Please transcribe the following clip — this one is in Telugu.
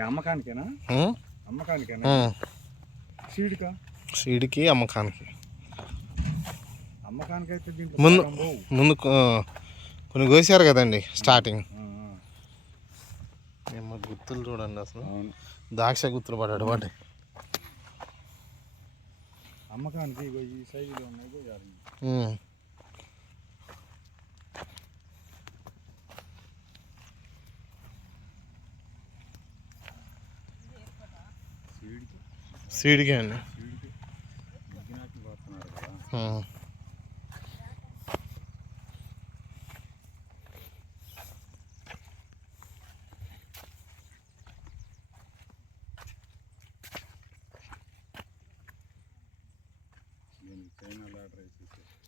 అమ్మకానికేనా? అమ్మకానికేనా. సీడ్కా? సీడ్కి అమ్మకానికి. ముందు. ముందు కొన్ని కోసారు కదండి స్టార్టింగ్. ఏమో గుర్తులు చూడండి అసలు. ద్రాక్ష గుర్తులు పడ్డాడు వాటి. అమ్మకానికి ఈ సైజులో ఉన్నాయి సీడ్కి సీడ్కే అండి. సీడ్కి ముగ్గినాకి నేను